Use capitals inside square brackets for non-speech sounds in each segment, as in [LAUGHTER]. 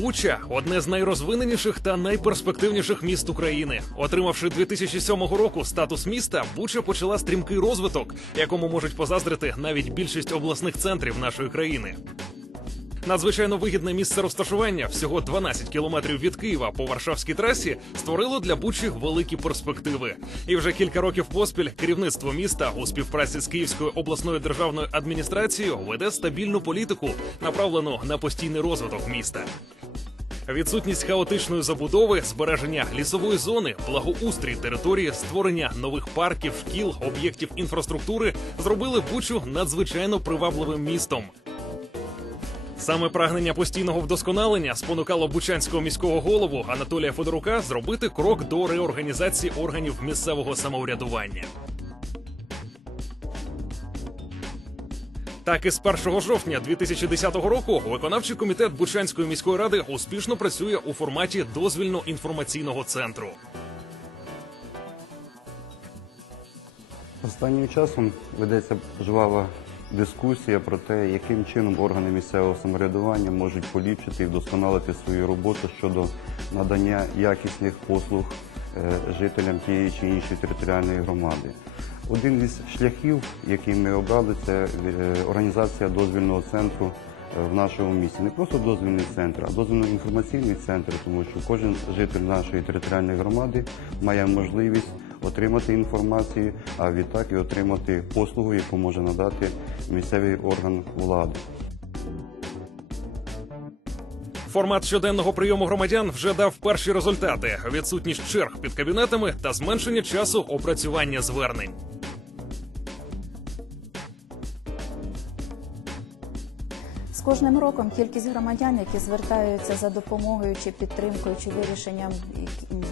Буча одне з найрозвиненіших та найперспективніших міст України. Отримавши 2007 року статус міста, Буча почала стрімкий розвиток, якому можуть позаздрити навіть більшість обласних центрів нашої країни. Надзвичайно вигідне місце розташування всього 12 кілометрів від Києва по Варшавській трасі створило для Бучі великі перспективи. І вже кілька років поспіль керівництво міста у співпраці з Київською обласною державною адміністрацією веде стабільну політику, направлену на постійний розвиток міста. Відсутність хаотичної забудови, збереження лісової зони, благоустрій території, створення нових парків, шкіл, об'єктів інфраструктури зробили Бучу надзвичайно привабливим містом. Саме прагнення постійного вдосконалення спонукало бучанського міського голову Анатолія Федорука зробити крок до реорганізації органів місцевого самоврядування. Так і з 1 жовтня 2010 року виконавчий комітет Бучанської міської ради успішно працює у форматі дозвільно-інформаційного центру. Останнім часом ведеться жвава дискусія про те, яким чином органи місцевого самоврядування можуть поліпшити і вдосконалити свою роботу щодо надання якісних послуг жителям тієї чи іншої територіальної громади. Один із шляхів, який ми обрали, це е, організація дозвільного центру е, в нашому місті. Не просто дозвільний центр, а дозвільно-інформаційний центр, тому що кожен житель нашої територіальної громади має можливість отримати інформацію, а відтак і отримати послугу, яку може надати місцевий орган влади. Формат щоденного прийому громадян вже дав перші результати: відсутність черг під кабінетами та зменшення часу опрацювання звернень. З кожним роком кількість громадян, які звертаються за допомогою чи підтримкою чи вирішенням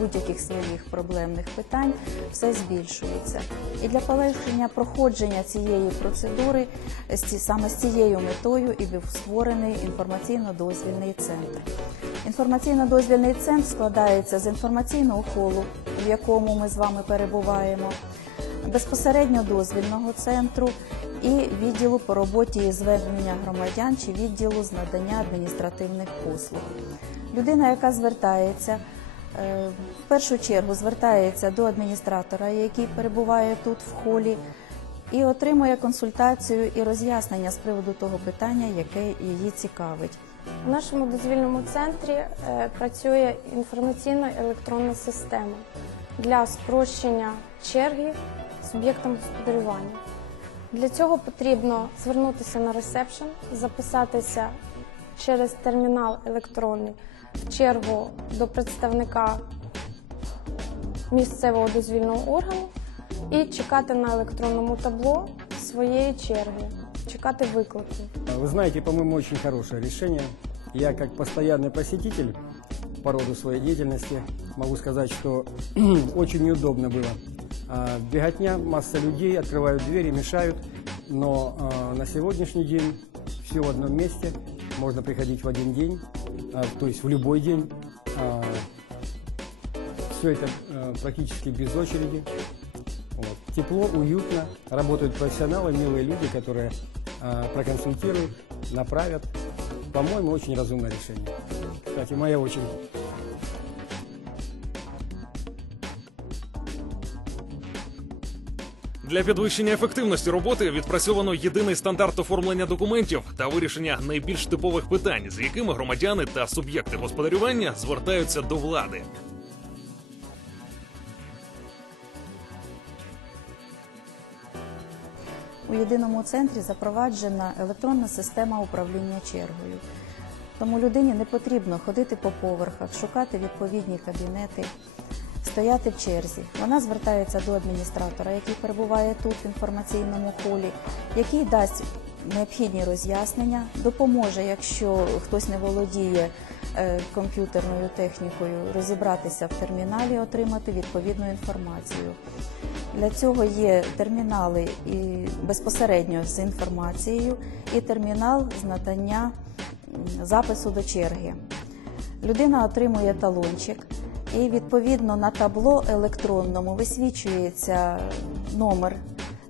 будь-яких своїх проблемних питань, все збільшується. І для полегшення проходження цієї процедури саме з цією метою і був створений інформаційно-дозвільний центр. Інформаційно-дозвільний центр складається з інформаційного холу, в якому ми з вами перебуваємо безпосередньо дозвільного центру і відділу по роботі і звернення громадян чи відділу з надання адміністративних послуг. Людина, яка звертається, е, в першу чергу звертається до адміністратора, який перебуває тут в холі, і отримує консультацію і роз'яснення з приводу того питання, яке її цікавить. У нашому дозвільному центрі е, працює інформаційно електронна система для спрощення черги суб'єктам господарювання. Для цього потрібно звернутися на ресепшн, записатися через термінал електронний в чергу до представника місцевого дозвільного органу і чекати на електронному табло своєї черги, чекати виклику. Вы знаете, по-моему, очень хорошее решение. Я как постоянный посетитель по роду своей деятельности могу сказать, что [CLEARS THROAT] очень неудобно было. А, Беготня, масса людей, открывают двери, мешают, но а, на сегодняшний день все в одном месте, можно приходить в один день, а, то есть в любой день. все это практически без очереди. Вот. Тепло, уютно, работают профессионалы, милые люди, которые проконсультируют, направят. По-моему, очень разумное решение. Кстати, моя очередь. Для підвищення ефективності роботи відпрацьовано єдиний стандарт оформлення документів та вирішення найбільш типових питань, з якими громадяни та суб'єкти господарювання звертаються до влади. У єдиному центрі запроваджена електронна система управління чергою. Тому людині не потрібно ходити по поверхах, шукати відповідні кабінети, стояти в черзі. Вона звертається до адміністратора, який перебуває тут в інформаційному холі, який дасть необхідні роз'яснення, допоможе, якщо хтось не володіє е, комп'ютерною технікою, розібратися в терміналі, отримати відповідну інформацію. Для цього є термінали і безпосередньо з інформацією, і термінал з надання запису до черги. Людина отримує талончик, і відповідно на табло електронному висвічується номер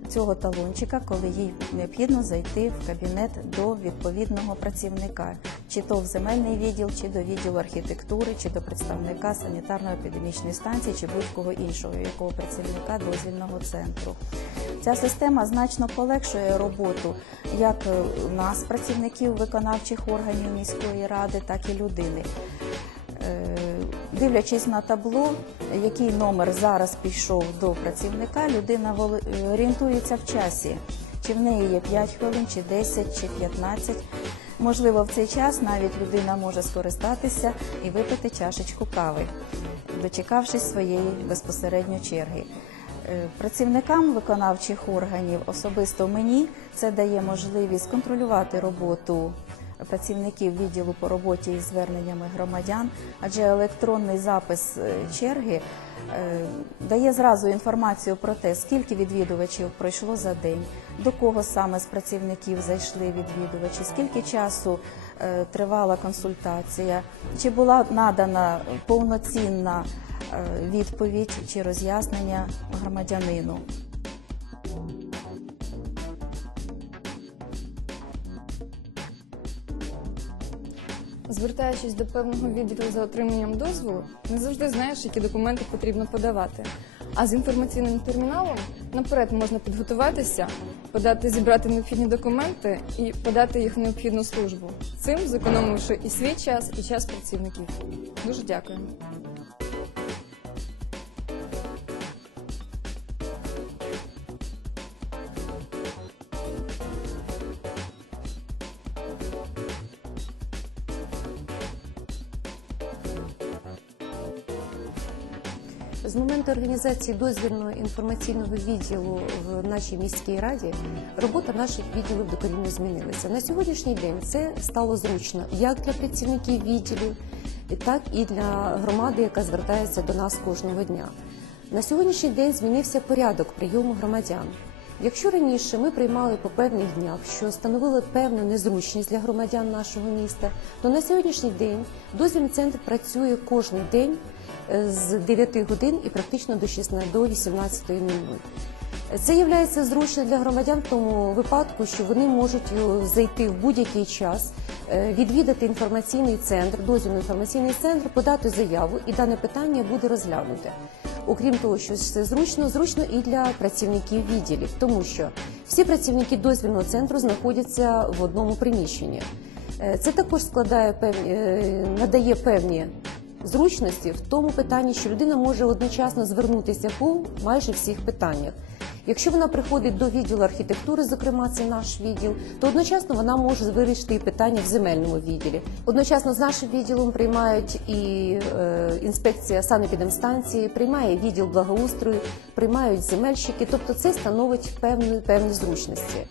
цього талончика, коли їй необхідно зайти в кабінет до відповідного працівника. чи то в земельний відділ, чи до відділу архітектури, чи до представника санітарно-епідемічної станції, чи будь-кого іншого, якого працівника дозвільного центру. Ця система значно полегшує роботу як е, нас, працівників виконавчих органів міської ради, так і людини. Дивлячись на табло, який номер зараз пішов до працівника, людина е, орієнтується в часі. Чи в неї є 5 хвилин, чи 10, чи 15. Можливо, в цей час навіть людина може скористатися і випити чашечку кави, дочекавшись своєї безпосередньо черги. Е, Працівникам виконавчих органів, особисто мені, це дає можливість контролювати роботу працівників відділу по роботі із зверненнями громадян, адже електронний запис е, черги е, дає зразу інформацію про те, скільки відвідувачів пройшло за день, до кого саме з працівників зайшли відвідувачі, скільки часу е, тривала консультація, чи була надана повноцінна відповідь чи роз'яснення громадянину. Звертаючись до певного відділу за отриманням дозволу, не завжди знаєш, які документи потрібно подавати. А з інформаційним терміналом наперед можна підготуватися, подати, зібрати необхідні документи і подати їх в необхідну службу. Цим зекономивши і свій час, і час працівників. Дуже дякую. З моменту організації дозвільного інформаційного відділу в нашій міській раді робота наших відділів докорінно змінилася. На сьогоднішній день це стало зручно як для працівників відділів, так і для громади, яка звертається до нас кожного дня. На сьогоднішній день змінився порядок прийому громадян. Якщо раніше ми приймали по певних днях, що становило певну незручність для громадян нашого міста, то на сьогоднішній день дозвільний центр працює кожен день з 9 годин і практично до 16 до 18.00. Це є зручно для громадян в тому випадку, що вони можуть е, зайти в будь-який час, е, відвідати інформаційний центр, дозвільний інформаційний центр, подати заяву, і дане питання буде розглянуте. Окрім того, що це зручно, зручно і для працівників відділів, тому що всі працівники дозвільного центру знаходяться в одному приміщенні. Е, Це також складає певні, надає певні зручності в тому питанні, що людина може одночасно звернутися по майже всіх питаннях. Якщо вона приходить до відділу архітектури, зокрема це наш відділ, то одночасно вона може вирішити і питання в земельному відділі. Одночасно з нашим відділом приймають і е, інспекція санепідемстанції, приймає відділ благоустрою, приймають земельщики. Тобто це становить певні, певні зручності.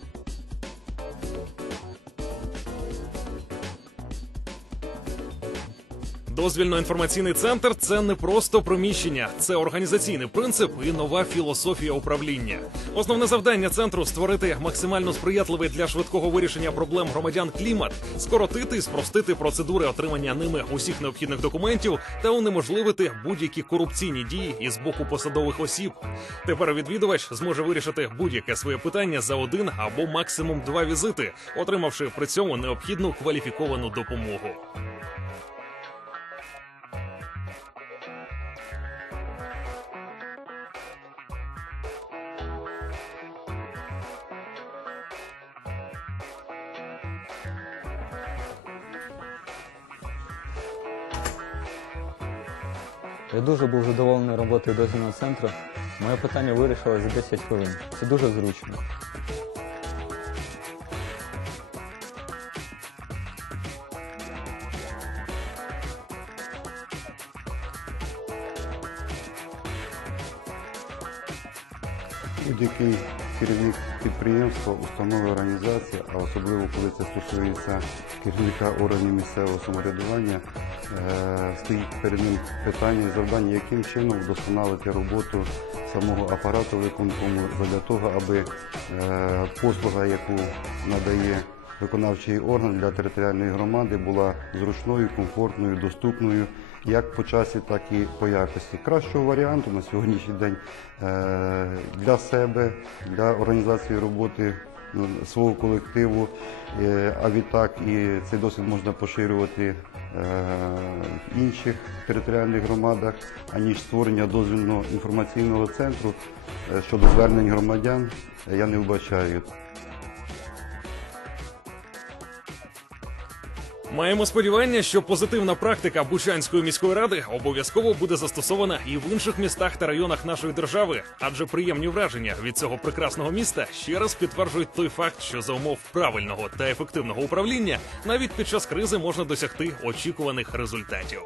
Дозвільно-інформаційний центр це не просто приміщення, це організаційний принцип і нова філософія управління. Основне завдання центру створити максимально сприятливий для швидкого вирішення проблем громадян клімат, скоротити і спростити процедури отримання ними усіх необхідних документів та унеможливити будь-які корупційні дії із боку посадових осіб. Тепер відвідувач зможе вирішити будь-яке своє питання за один або максимум два візити, отримавши при цьому необхідну кваліфіковану допомогу. Я дуже був задоволений роботою дозвільного центру. Моє питання вирішилось за 10 хвилин. Це дуже зручно. Будь-який керівник підприємства, установи, організації, а особливо коли це стосується керівника органів місцевого самоврядування, стоїть перед ним питання завдання, яким чином вдосконалити роботу самого апарату виконкому для того, аби е, послуга, яку надає виконавчий орган для територіальної громади, була зручною, комфортною, доступною як по часі, так і по якості. Кращого варіанту на сьогоднішній день е, для себе, для організації роботи свого колективу, е, а відтак і цей досвід можна поширювати е, в інших територіальних громадах, аніж створення дозвільного інформаційного центру е, щодо звернень громадян, я не вбачаю. Маємо сподівання, що позитивна практика Бучанської міської ради обов'язково буде застосована і в інших містах та районах нашої держави, адже приємні враження від цього прекрасного міста ще раз підтверджують той факт, що за умов правильного та ефективного управління навіть під час кризи можна досягти очікуваних результатів.